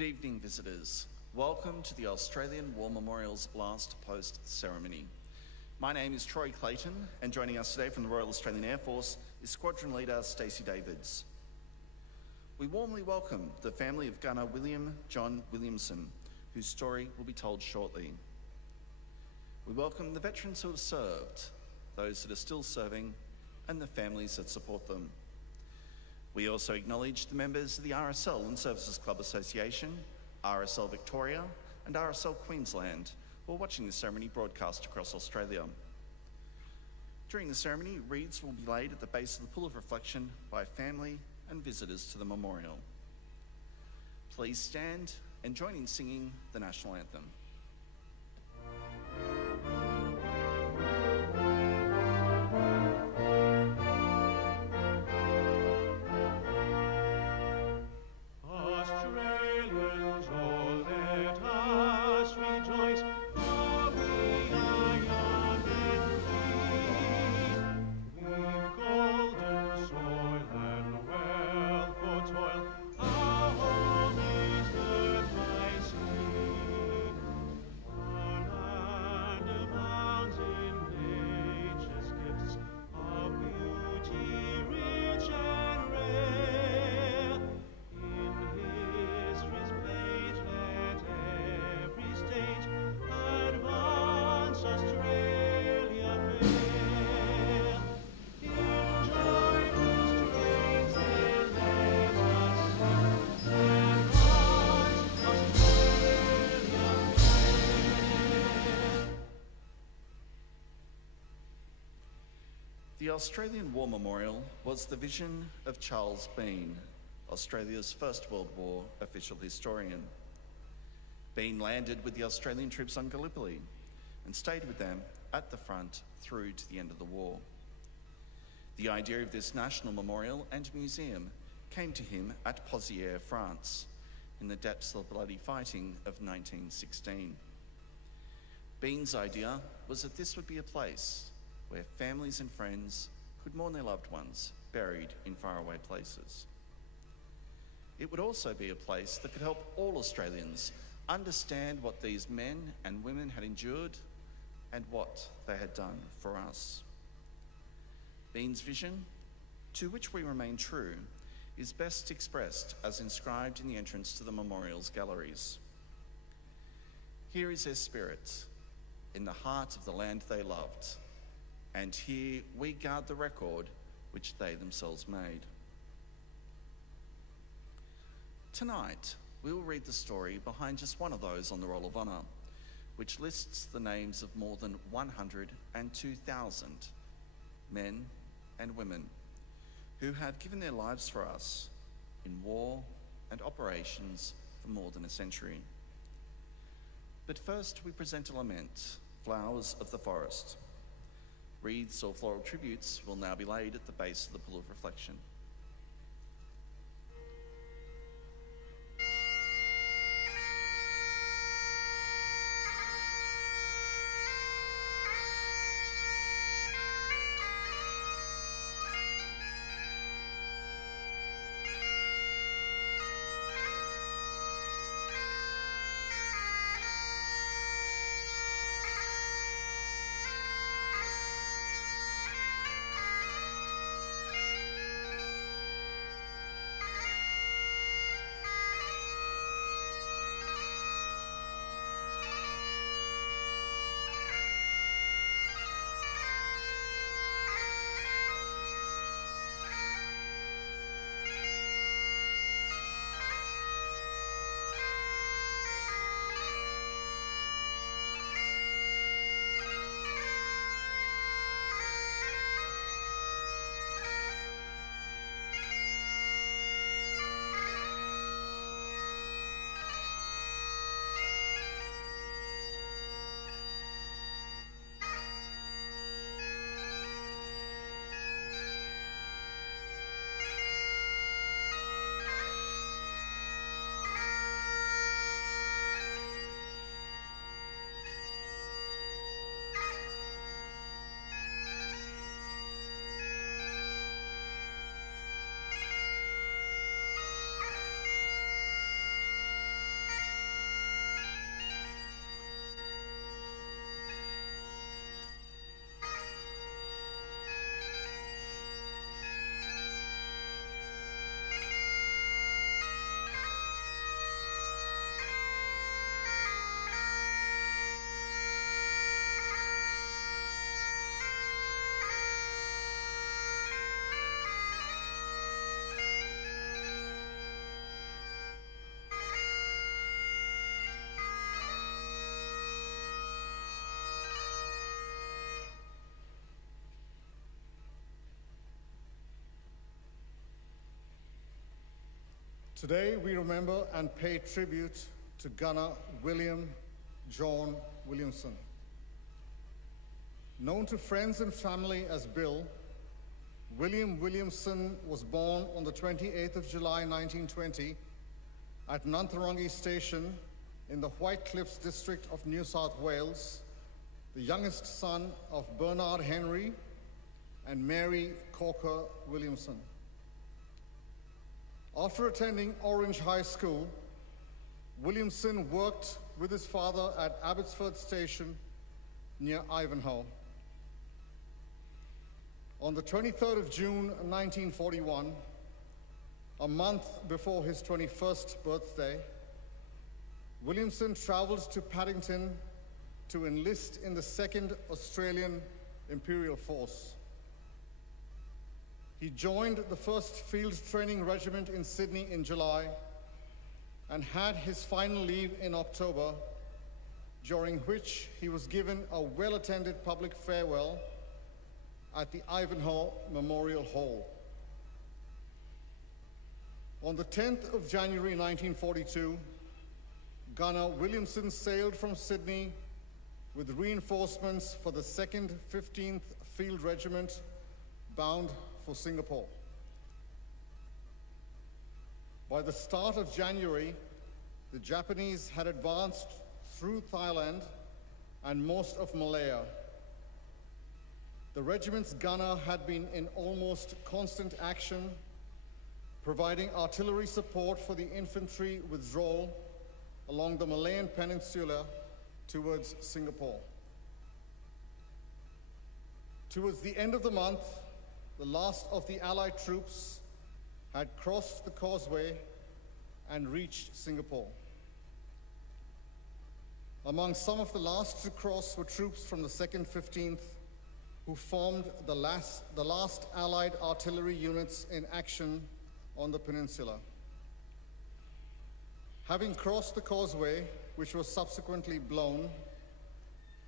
Good evening, visitors. Welcome to the Australian War Memorial's last post ceremony. My name is Troy Clayton, and joining us today from the Royal Australian Air Force is Squadron Leader Stacey Davids. We warmly welcome the family of Gunner William John Williamson, whose story will be told shortly. We welcome the veterans who have served, those that are still serving, and the families that support them. We also acknowledge the members of the RSL and Services Club Association, RSL Victoria, and RSL Queensland who are watching the ceremony broadcast across Australia. During the ceremony, wreaths will be laid at the base of the Pool of Reflection by family and visitors to the memorial. Please stand and join in singing the National Anthem. The Australian War Memorial was the vision of Charles Bean, Australia's First World War official historian. Bean landed with the Australian troops on Gallipoli and stayed with them at the front through to the end of the war. The idea of this national memorial and museum came to him at Pozières, France, in the depths of the bloody fighting of 1916. Bean's idea was that this would be a place where families and friends could mourn their loved ones buried in faraway places. It would also be a place that could help all Australians understand what these men and women had endured and what they had done for us. Bean's vision, to which we remain true, is best expressed as inscribed in the entrance to the memorial's galleries. Here is their spirit, in the heart of the land they loved, and here we guard the record which they themselves made. Tonight, we will read the story behind just one of those on the Roll of Honour, which lists the names of more than 102,000 men and women who have given their lives for us in war and operations for more than a century. But first, we present a lament, Flowers of the Forest. Wreaths or floral tributes will now be laid at the base of the Pool of Reflection. Today we remember and pay tribute to Gunner William John Williamson. Known to friends and family as Bill, William Williamson was born on the 28th of July 1920 at Nantharangi Station in the White Cliffs district of New South Wales, the youngest son of Bernard Henry and Mary Corker Williamson. After attending Orange High School, Williamson worked with his father at Abbotsford Station near Ivanhoe. On the 23rd of June 1941, a month before his 21st birthday, Williamson travelled to Paddington to enlist in the 2nd Australian Imperial Force. He joined the 1st Field Training Regiment in Sydney in July and had his final leave in October, during which he was given a well-attended public farewell at the Ivanhoe Memorial Hall. On the 10th of January 1942, Gunner Williamson sailed from Sydney with reinforcements for the 2nd 15th Field Regiment bound for Singapore. By the start of January, the Japanese had advanced through Thailand and most of Malaya. The regiment's gunner had been in almost constant action, providing artillery support for the infantry withdrawal along the Malayan Peninsula towards Singapore. Towards the end of the month, the last of the Allied troops had crossed the causeway and reached Singapore. Among some of the last to cross were troops from the 2nd 15th, who formed the last Allied artillery units in action on the peninsula. Having crossed the causeway, which was subsequently blown,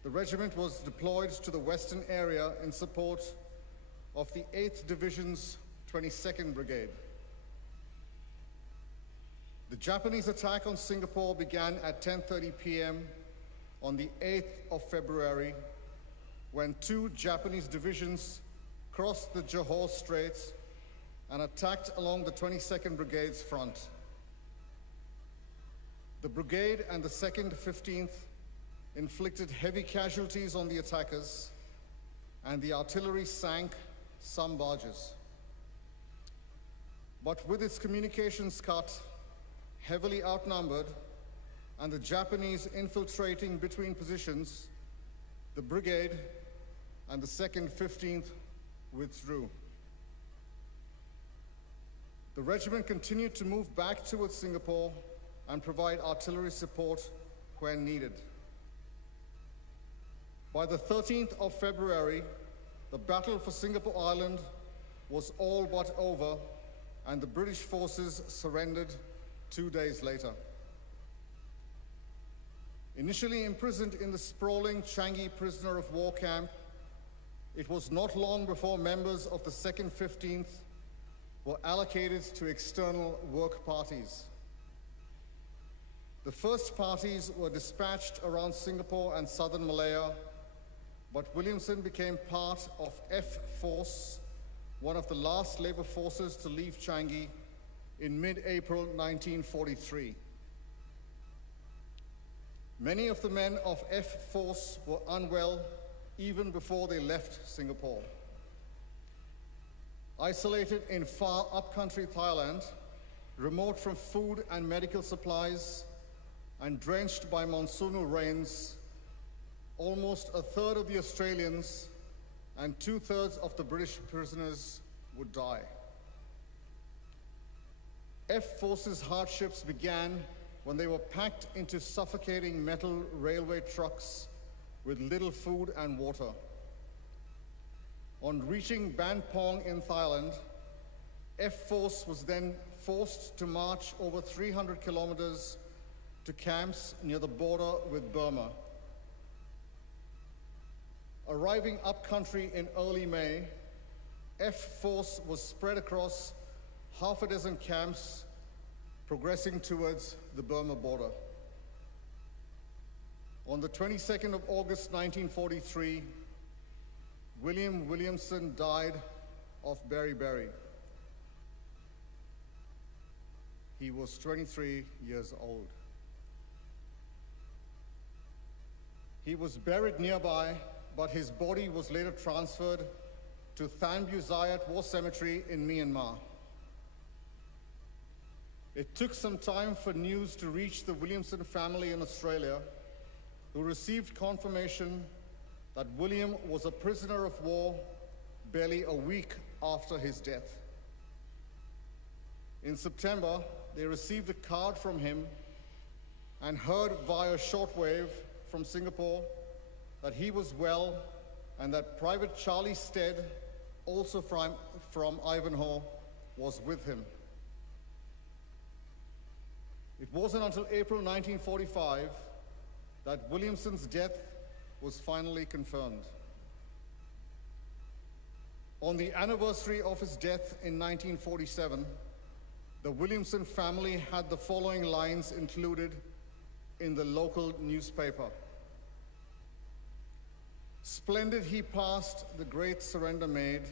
the regiment was deployed to the western area in support of the 8th Division's 22nd Brigade. The Japanese attack on Singapore began at 10:30 p.m. on the 8th of February, when 2 Japanese divisions crossed the Johor Straits and attacked along the 22nd Brigade's front. The brigade and the 2nd 15th inflicted heavy casualties on the attackers, and the artillery sank some barges. But with its communications cut, heavily outnumbered, and the Japanese infiltrating between positions, the brigade and the 2nd 15th withdrew. The regiment continued to move back towards Singapore and provide artillery support when needed. By the 13th of February, the battle for Singapore Island was all but over, and the British forces surrendered 2 days later. Initially imprisoned in the sprawling Changi prisoner of war camp, it was not long before members of the 2nd 15th were allocated to external work parties. The first parties were dispatched around Singapore and southern Malaya, but Williamson became part of F Force, one of the last labor forces to leave Changi, in mid-April 1943. Many of the men of F Force were unwell even before they left Singapore. Isolated in far upcountry Thailand, remote from food and medical supplies, and drenched by monsoonal rains, almost a third of the Australians and 2/3 of the British prisoners would die. F Force's hardships began when they were packed into suffocating metal railway trucks with little food and water. On reaching Ban Pong in Thailand, F Force was then forced to march over 300 kilometers to camps near the border with Burma. Arriving upcountry in early May, F Force was spread across half a dozen camps, progressing towards the Burma border. On the 22nd of August 1943, William Williamson died of beriberi. He was 23 years old. He was buried nearby, but his body was later transferred to Than Buzayat War Cemetery in Myanmar. It took some time for news to reach the Williamson family in Australia, who received confirmation that William was a prisoner of war barely a week after his death. In September, they received a card from him and heard via shortwave from Singapore that he was well and that Private Charlie Stead, also from Ivanhoe, was with him. It wasn't until April 1945 that Williamson's death was finally confirmed. On the anniversary of his death in 1947, the Williamson family had the following lines included in the local newspaper. Splendid he passed, the great surrender made,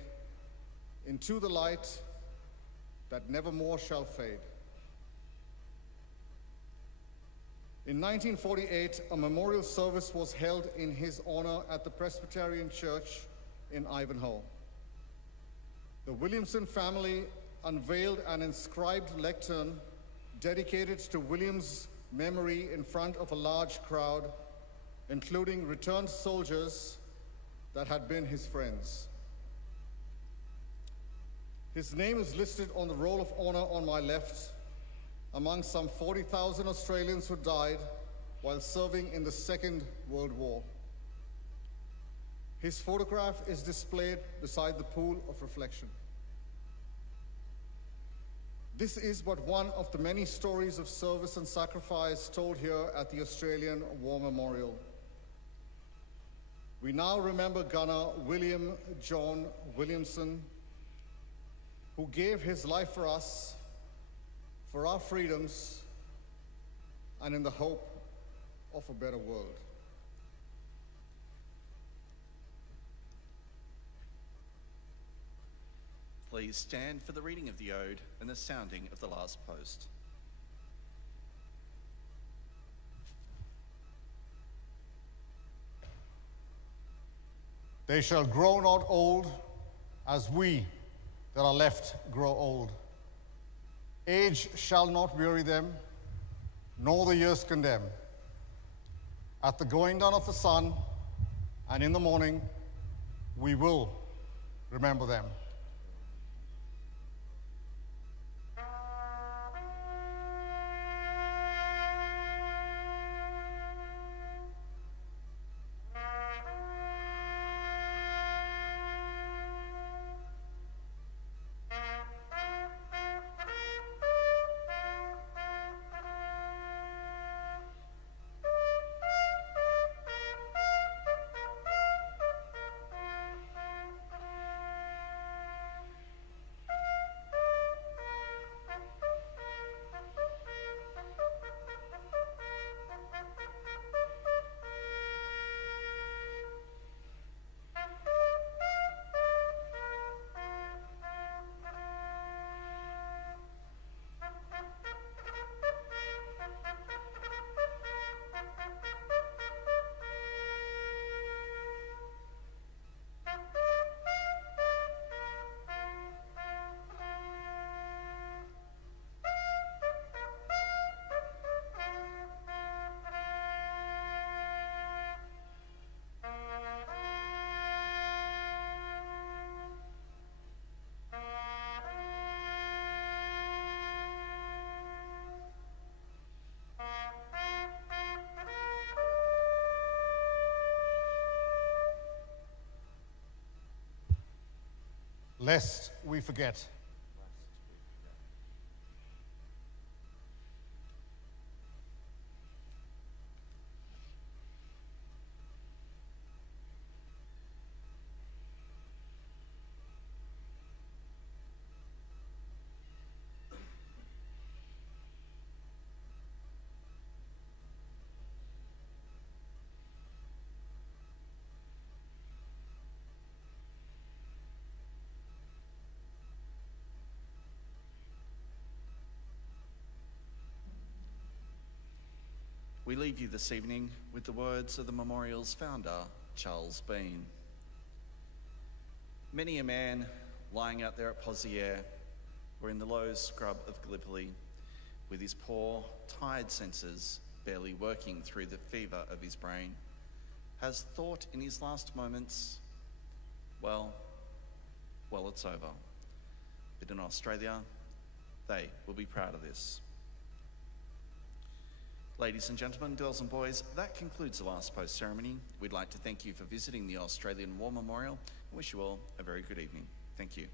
into the light that nevermore shall fade. In 1948, a memorial service was held in his honor at the Presbyterian Church in Ivanhoe. The Williamson family unveiled an inscribed lectern dedicated to William's memory in front of a large crowd, including returned soldiers that had been his friends. His name is listed on the roll of honor on my left, among some 40,000 Australians who died while serving in the Second World War. His photograph is displayed beside the pool of reflection. This is but one of the many stories of service and sacrifice told here at the Australian War Memorial. We now remember Gunner William John Williamson, who gave his life for us, for our freedoms, and in the hope of a better world. Please stand for the reading of the ode and the sounding of the last post. They shall grow not old as we that are left grow old. Age shall not weary them, nor the years condemn. At the going down of the sun and in the morning, we will remember them. Lest we forget. We leave you this evening with the words of the memorial's founder, Charles Bean. Many a man lying out there at Pozières or in the low scrub of Gallipoli with his poor, tired senses barely working through the fever of his brain has thought in his last moments, well, it's over. But in Australia, they will be proud of this. Ladies and gentlemen, girls and boys, that concludes the last post ceremony. We'd like to thank you for visiting the Australian War Memorial and wish you all a very good evening. Thank you.